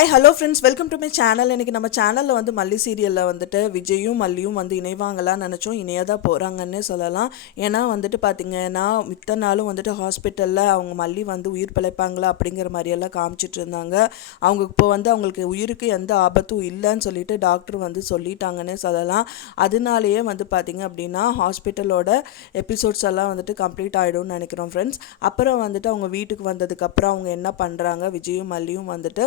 Hi hello friends, welcome to my channel. இன்றைக்கி நம்ம சேனலில் வந்து மல்லி சீரியலில் வந்துட்டு விஜயும் மல்லியும் வந்து இணைவாங்களான்னு நினச்சோம். இணையாக தான் போகிறாங்கன்னே சொல்லலாம். ஏன்னா வந்துட்டு பார்த்திங்கன்னா இத்தனை நாளும் வந்துட்டு ஹாஸ்பிட்டலில் அவங்க மல்லி வந்து உயிர் பிழைப்பாங்களா அப்படிங்கிற மாதிரியெல்லாம் காமிச்சிட்டு இருந்தாங்க. அவங்க இப்போ வந்து அவங்களுக்கு உயிருக்கு எந்த ஆபத்தும் இல்லைன்னு சொல்லிட்டு டாக்டர் வந்து சொல்லிட்டாங்கன்னே சொல்லலாம். அதனாலேயே வந்து பார்த்திங்க அப்படின்னா ஹாஸ்பிட்டலோட எபிசோட்ஸ் எல்லாம் வந்துட்டு கம்ப்ளீட் ஆகிடும்னு நினைக்கிறோம் ஃப்ரெண்ட்ஸ். அப்புறம் வந்துட்டு அவங்க வீட்டுக்கு வந்ததுக்கப்புறம் அவங்க என்ன பண்ணுறாங்க, விஜயும் மல்லியும் வந்துட்டு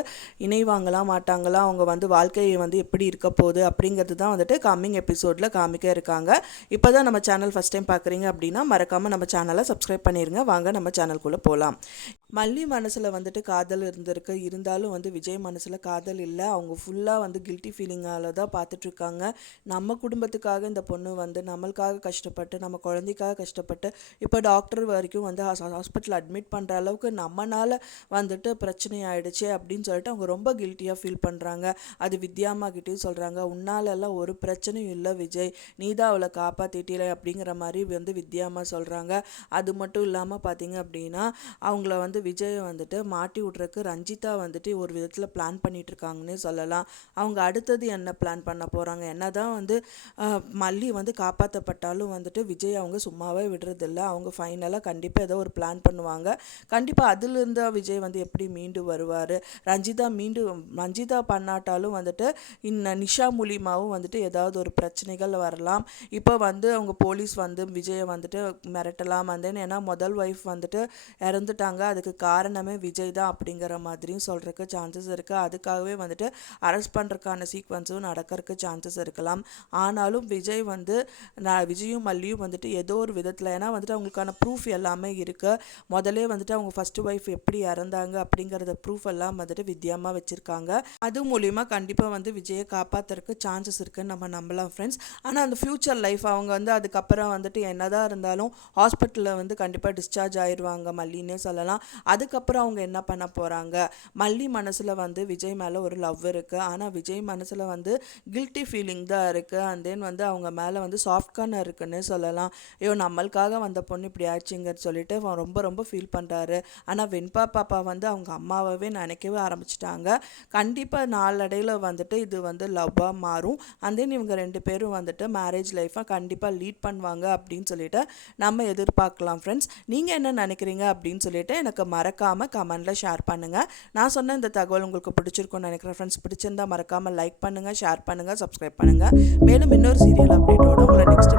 இணைவாங்களா மாட்டாங்களா, அவங்க வந்து வாழ்க்கையை வந்து எப்படி இருக்க போகுது அப்படிங்கிறது தான் வந்துட்டு கம்மிங் எபிசோடில் காமிக்க இருக்காங்க. இப்போ தான் நம்ம சேனல் ஃபஸ்ட் டைம் பார்க்குறீங்க அப்படின்னா மறக்காமல் நம்ம சேனலை சப்ஸ்கிரைப் பண்ணிடுங்க. வாங்க நம்ம சேனல்குள்ளே போகலாம். மல்லி மனசில் வந்துட்டு காதல் இருந்திருக்கு, இருந்தாலும் வந்து விஜய் மனசில் காதல் இல்லை. அவங்க ஃபுல்லாக வந்து கில்ட்டி ஃபீலிங்கால் தான் பார்த்துட்ருக்காங்க. நம்ம குடும்பத்துக்காக இந்த பொண்ணு வந்து நம்மளுக்காக கஷ்டப்பட்டு, நம்ம குழந்தைக்காக கஷ்டப்பட்டு இப்போ டாக்டர் வரைக்கும் வந்து ஹாஸ்பிட்டல் அட்மிட் பண்ணுற அளவுக்கு நம்மளால் வந்துட்டு பிரச்சனை ஆகிடுச்சு அப்படின்னு சொல்லிட்டு அவங்க ரொம்ப கில்ட்டியாக ஃபீல் பண்ணுறாங்க. அது வித்யாம்மா கிட்டேயும் சொல்கிறாங்க, உன்னாலெல்லாம் ஒரு பிரச்சனையும் இல்லை விஜய், நீ தான் அவளை காப்பாற்றிட்டே அப்படிங்கிற மாதிரி வந்து வித்யாம்மா சொல்கிறாங்க. அது மட்டும் இல்லாமல் பார்த்தீங்க அப்படின்னா அவங்கள வந்து விஜயை வந்துட்டு மாட்டி விட்றதுக்கு ரஞ்சிதா வந்துட்டு ஒரு விதத்தில் பிளான் பண்ணிகிட்ருக்காங்கன்னே சொல்லலாம். அவங்க அடுத்தது என்ன பிளான் பண்ண போகிறாங்க, என்ன தான் வந்து மல்லி வந்து காப்பாற்றப்பட்டாலும் வந்துட்டு விஜய் அவங்க சும்மாவே விடுறதில்ல. அவங்க ஃபைனலாக கண்டிப்பாக ஏதோ ஒரு பிளான் பண்ணுவாங்க. கண்டிப்பாக அதிலிருந்து விஜய் வந்து எப்படி மீண்டு வருவார், ரஞ்சிதா பண்ணாட்டாலும் வந்துட்டு நிஷா மூலியமாகவும் வந்துட்டு ஏதாவது ஒரு பிரச்சனைகள் வரலாம். இப்போ வந்து அவங்க போலீஸ் வந்து விஜயை வந்துட்டு மிரட்டலாம். ஏன்னா முதல் ஒய்ஃப் வந்துட்டு இறந்துட்டாங்க, அதுக்கு காரணமே விஜய் தான் அப்படிங்கிற மாதிரியும் சொல்கிறதுக்கு சான்சஸ் இருக்குது. அதுக்காகவே வந்துட்டு அரெஸ்ட் பண்ணுறதுக்கான சீக்வன்ஸும் நடக்கிறதுக்கு சான்சஸ் இருக்கலாம். ஆனாலும் விஜய் வந்து விஜயும் மல்லியும் வந்துட்டு ஏதோ ஒரு விதத்தில், ஏன்னா வந்துட்டு அவங்களுக்கான ப்ரூஃப் எல்லாமே இருக்குது. முதலே வந்துட்டு அவங்க ஃபஸ்ட்டு ஒய்ஃப் எப்படி இறந்தாங்க அப்படிங்கிறத ப்ரூஃப் எல்லாம் வந்துட்டு வித்யாமா வச்சுருக்காங்க. அது மூலிமா கண்டிப்பாக வந்து விஜயை காப்பாற்றுறதுக்கு சான்சஸ் இருக்குதுன்னு நம்ம நம்பலாம் ஃப்ரெண்ட்ஸ். ஆனால் அந்த ஃப்யூச்சர் லைஃப் அவங்க வந்து அதுக்கப்புறம் வந்துட்டு என்னதான் இருந்தாலும் ஹாஸ்பிட்டலில் வந்து கண்டிப்பாக டிஸ்சார்ஜ் ஆயிடுவாங்க மல்லின்னே சொல்லலாம். அதுக்கப்புறம் அவங்க என்ன பண்ண போகிறாங்க, மல்லி மனசில் வந்து விஜய் மேலே ஒரு லவ் இருக்குது, ஆனால் விஜய் மனசில் வந்து கில்ட்டி ஃபீலிங் தான் இருக்குது. அண்ட் தென் வந்து அவங்க மேலே வந்து சாஃப்ட் கார்னர் இருக்குன்னே சொல்லலாம். ஐயோ நம்மளுக்காக வந்த பொண்ணு இப்படி ஆச்சுங்கன்னு சொல்லிட்டு ரொம்ப ரொம்ப ஃபீல் பண்ணுறாரு. ஆனால் வெண்பா பாப்பா வந்து அவங்க அம்மாவே நினைக்கவே ஆரம்பிச்சிட்டாங்க. கண்டிப்பாக நாளடைவில் வந்துட்டு இது வந்து லவ்வாக மாறும். அண்ட் தென் இவங்க ரெண்டு பேரும் வந்துட்டு மேரேஜ் லைஃப்பை கண்டிப்பாக லீட் பண்ணுவாங்க அப்படின்னு சொல்லிட்டு நம்ம எதிர்பார்க்கலாம் ஃப்ரெண்ட்ஸ். நீங்கள் என்ன நினைக்கிறீங்க அப்படின்னு சொல்லிட்டு எனக்கு மறக்காமல் கமெண்டில் ஷேர் பண்ணுங்கள். நான் சொன்ன இந்த தகவல் உங்களுக்கு பிடிச்சிருக்கும்னு நினைக்கிறேன் ஃப்ரெண்ட்ஸ். பிடிச்சிருந்தால் மறக்காமல் லைக் பண்ணுங்கள், ஷேர் பண்ணுங்கள், சப்ஸ்கிரைப் பண்ணுங்கள். மேலும் இன்னொரு சீரியல் அப்டேட்டோடு உங்களை நெக்ஸ்ட்